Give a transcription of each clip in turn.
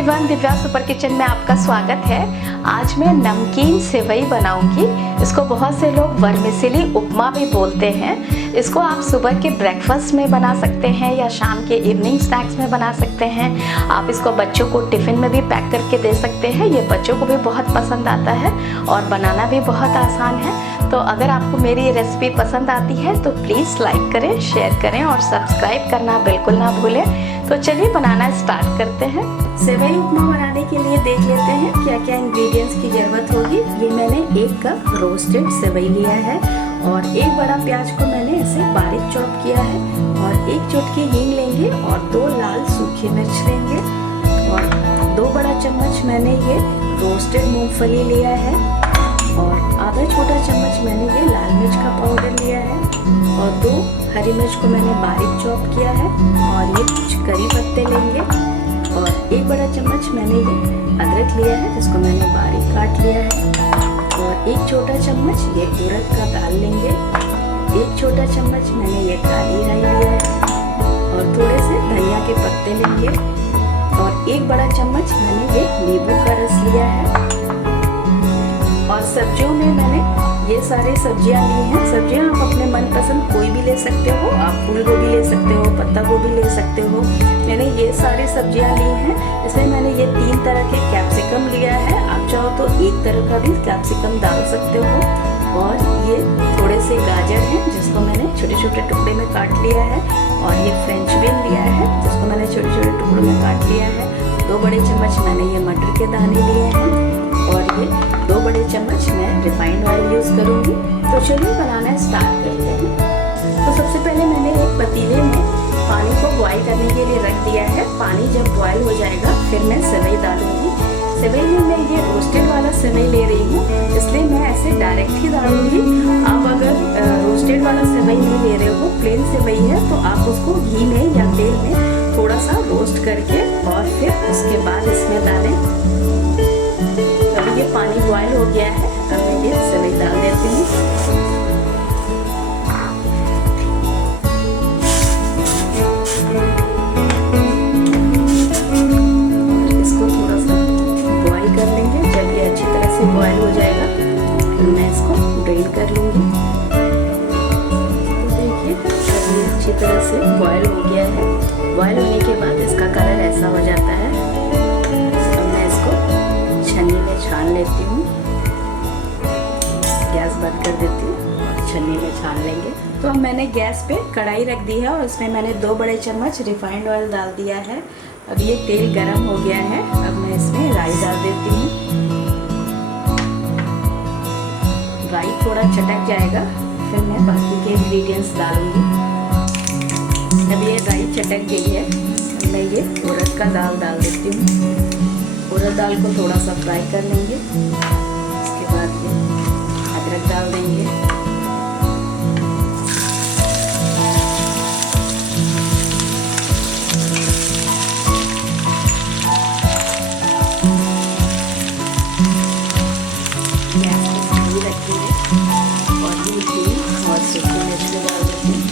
Everyone, Divya super kitchen में आपका स्वागत है। आज मैं नमकीन सेवई बनाऊंगी। इसको बहुत से लोग वर्मिसेली उपमा भी बोलते हैं। इसको आप सुबह के ब्रेकफास्ट में बना सकते हैं या शाम के इवनिंग स्नैक्स में बना सकते हैं। आप इसको बच्चों को टिफ़िन में भी पैक करके दे सकते हैं। ये बच्चों को भी बहुत पसंद आता है और बनाना भी बहुत आसान है। तो अगर आपको मेरी ये रेसिपी पसंद आती है तो प्लीज़ लाइक करें, शेयर करें और सब्सक्राइब करना बिल्कुल ना भूलें। तो चलिए बनाना स्टार्ट करते हैं। सेवई उपमा बनाने के लिए देख लेते हैं क्या क्या इंग्रेडिएंट्स की ज़रूरत होगी। ये मैंने 1 कप रोस्टेड सेवई लिया है और 1 बड़ा प्याज को मैंने ऐसे बारीक चॉप किया है और 1 चुटकी हींग लेंगे और 2 लाल सूखी मिर्च लेंगे और 2 बड़ा चम्मच मैंने ये रोस्टेड मूंगफली लिया है और आधा छोटा चम्मच मैंने ये लाल मिर्च का पाउडर लिया है और 2 हरी मिर्च को मैंने बारीक चॉप किया है और ये कुछ करी पत्ते लेंगे और 1 बड़ा चम्मच मैंने ये अदरक लिया है जिसको मैंने बारीक काट लिया है और 1 छोटा चम्मच ये उड़द का दाल लेंगे। 1 छोटा चम्मच मैंने ये काली राई लिया है और थोड़े से धनिया के पत्ते लेंगे और 1 बड़ा चम्मच मैंने ये नींबू का रस लिया है। और सब्जियों में मैंने ये सारी सब्जियां ली हैं। सब्जियां आप अपने मनपसंद कोई भी ले सकते हो। आप फूल गोभी ले सकते हो, पत्ता गोभी ले सकते हो। मैंने ये सारी सब्जियां ली हैं। इसमें मैंने ये 3 तरह के कैप्सिकम लिया है। आप चाहो तो 1 तरह का भी कैप्सिकम डाल सकते हो। और ये थोड़े से गाजर हैं जिसको मैंने छोटे छोटे टुकड़े में काट लिया है और ये फ्रेंच बीन लिया है जिसको मैंने छोटे छोटे टुकड़ों में काट लिया है। 2 बड़े चम्मच मैंने ये मटर के दाने लिए हैं और ये 2 बड़े चम्मच मैं रिफाइंड ऑयल यूज़ करूँगी। तो चलिए बनाना स्टार्ट करते हैं। तो सबसे पहले मैंने एक पतीले में पानी को बॉईल करने के लिए रख दिया है। पानी जब बॉईल हो जाएगा फिर मैं सेवई डालूँगी। सेवई में मैं ये रोस्टेड वाला सेवई ले रही हूँ इसलिए मैं ऐसे डायरेक्ट ही डालूँगी। आप अगर रोस्टेड वाला सेवई नहीं ले रहे हो, प्लेन सेवई है, तो आप उसको घी में या तेल में थोड़ा सा रोस्ट करके और फिर उसके बाद इसमें डालें। ये पानी बॉयल हो गया है, अब मैं ये सेवई डाल देती हूँ। इसको थोड़ा सा बॉयल कर लेंगे। जब ये अच्छी तरह से बॉयल हो जाएगा फिर मैं इसको ड्रेन कर लूँगी। तो देखिए अब ये अच्छी तरह से बॉयल हो गया है। बॉयल होने के बाद इसका कलर ऐसा हो जाता है। छन्नी में छान लेती हूँ। गैस बंद कर देती हूँ और छन्नी में छान लेंगे। तो अब मैंने गैस पे कढ़ाई रख दी है और इसमें मैंने 2 बड़े चम्मच रिफाइंड ऑयल डाल दिया है। अब ये तेल गरम हो गया है। अब मैं इसमें राई डाल देती हूँ। राई थोड़ा चटक जाएगा फिर मैं बाकी के इंग्रेडिएंट्स डालूँगी। अब ये राई चटक गई है, अब मैं ये उड़द का दाल डाल देती हूँ। उड़द दाल को थोड़ा सा फ्राई कर लेंगे। उसके बाद ये अदरक डाल देंगे। गैस को सही रखेंगे और ये हींग और सूखी मिर्च भी डाल देते हैं।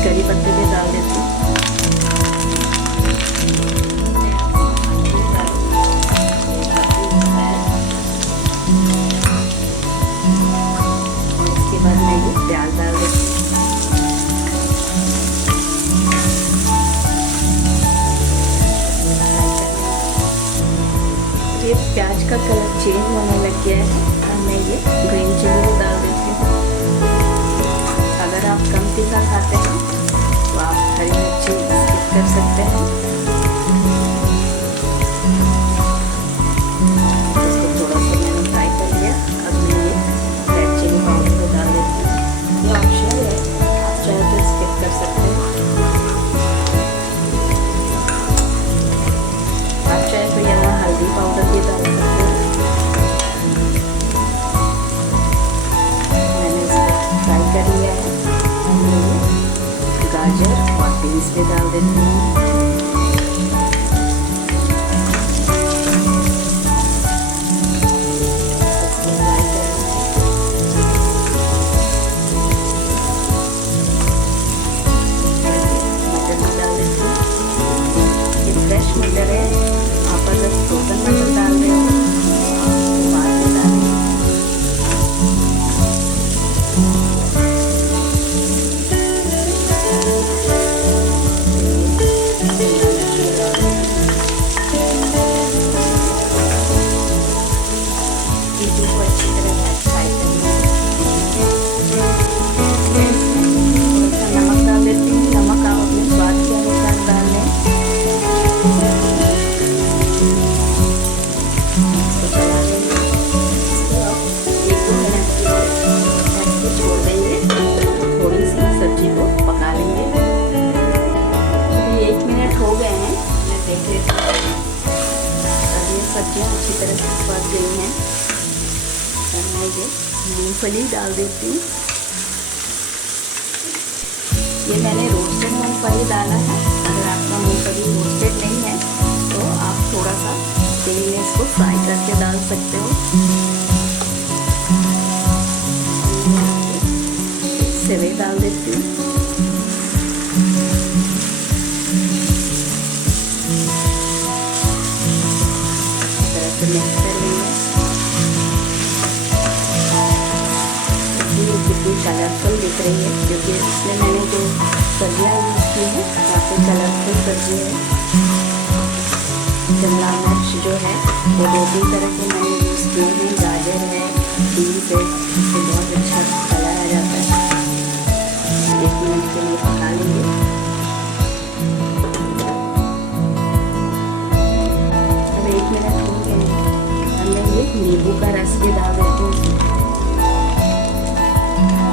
करी पत्ते भी डाल देती हूँ। और इसके बाद मैं ये प्याज डाल देती हूँ। ये प्याज का कलर चेंज होने लग गया है। अब मैं ये ग्रीन चिली डाल देती हूँ। अगर आप कम तीखा खाते हैं तो आप हरी मिर्ची स्किप कर सकते हैं। इसको थोड़ा सा मैंने फ्राई कर लिया। अब मैं ये रेड चिली पाउडर को डाल देती हूँ। ये ऑप्शनल है, आप चाहे तो स्किप कर सकते हैं। आप चाहे तो यहाँ हल्दी पाउडर भी डाल सकते हैं। मैंने इसको फ्राई कर लिया है। गाजर और बीन्स भी डाल देती हूँ। सब्जियां अच्छी तरह से पक गई हैं। मैं ये मूंगफली डाल देती हूँ। ये मैंने रोस्टेड मूंगफली डाला है। अगर आपका मूंगफली रोस्टेड नहीं है तो आप थोड़ा सा तेल में इसको फ्राई करके डाल सकते हो। सेवई डाल देती हूँ। मिक्स कर लेंगे। कितनी कलरफुल दिख रही है क्योंकि इसमें मैंने जो सब्जियाँ यूज़ की हैं काफ़ी कलरफुल सब्जी है। शिमला मिर्च जो है वो 2-3 तरह के मैंने यूज़ किए हैं। गाजर है, बीन्स है, इससे बहुत अच्छा कलर आ जाता है। 1 मिनट के लिए पका लेंगे। अब 1 मिनट हो गए। मैं ये नींबू का रस भी डाल देती हूँ।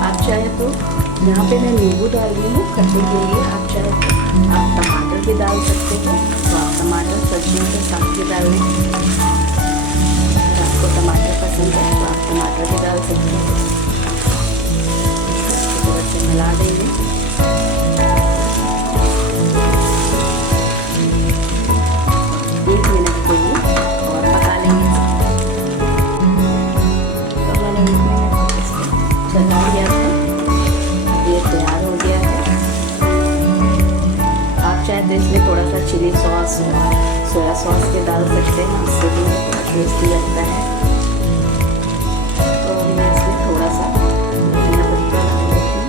आप चाहे तो यहाँ पे मैं नींबू डाल रही हूँ खट्टे के लिए। आप चाहे तो आप टमाटर भी डाल सकते हो, तो आप टमाटर सब्जियों के साथ भी डाल लें। अगर आपको टमाटर पसंद है तो आप टमाटर भी डाल सकते हो। थोड़ा सा मिला देंगे। 1 मिनट के लिए और पका लेंगे। तो मैंने 1 मिनट इसको चला दिया था। ये तैयार हो गया है। आप चाहे तो इसमें थोड़ा सा चिली सॉस या सोया सॉस भी डाल सकते हैं, इससे भी टेस्टी लगता है। तो मैं इसमें थोड़ा सा धनिया पत्ता डाल देती हूँ।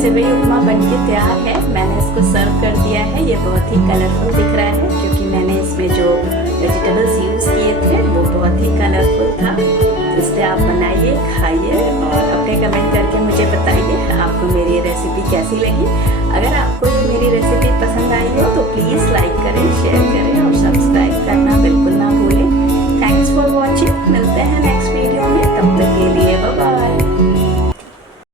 सेवई उपमा बनके तैयार है। मैंने इसको सर्व कर दिया है। ये बहुत ही कलरफुल दिख रहा है क्योंकि मैंने इसमें जो वेजिटेबल्स यूज़ किए थे वो बहुत ही कलरफुल था। इसलिए आप बनाइए, खाइए और अपने कमेंट करके मुझे बताइए आपको मेरी रेसिपी कैसी लगी। अगर आपको ये मेरी रेसिपी